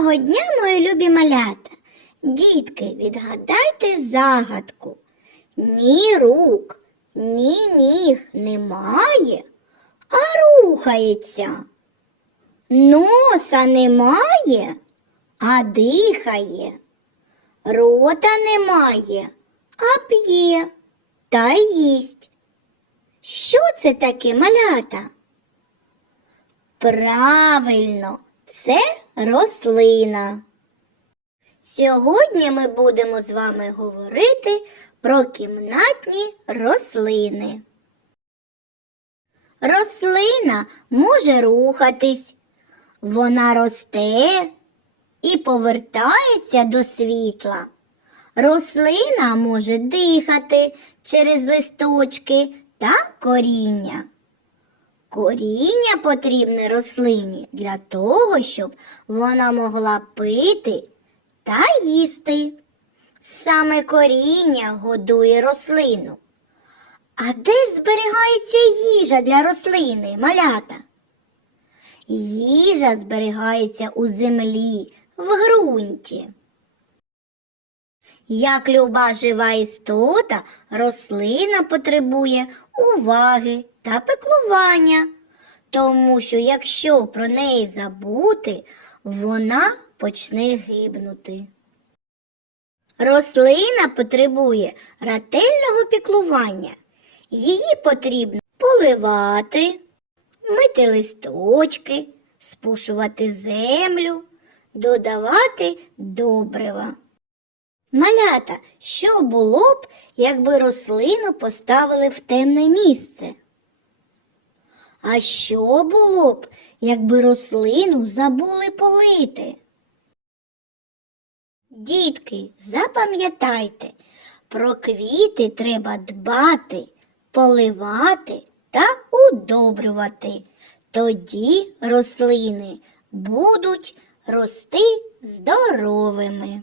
Доброго дня, мої любі малята. Дітки, відгадайте загадку. Ні рук, ні ніг немає, а рухається. Носа немає, а дихає. Рота немає, а п'є та їсть. Що це таке малята? Правильно, це рослина. Сьогодні ми будемо з вами говорити про кімнатні рослини. Рослина може рухатись, вона росте і повертається до світла. Рослина може дихати через листочки та коріння. Коріння потрібне рослині для того, щоб вона могла пити та їсти. Саме коріння годує рослину. А де ж зберігається їжа для рослини, малята? Їжа зберігається у землі, в ґрунті. Як люба жива істота, рослина потребує уваги та пеклування, тому що якщо про неї забути, вона почне гибнути. Рослина потребує ретельного піклування. Її потрібно поливати, мити листочки, спушувати землю, додавати добрива. Малята, що було б, якби рослину поставили в темне місце? А що було б, якби рослину забули полити? Дітки, запам'ятайте, про квіти треба дбати, поливати та удобрювати. Тоді рослини будуть рости здоровими.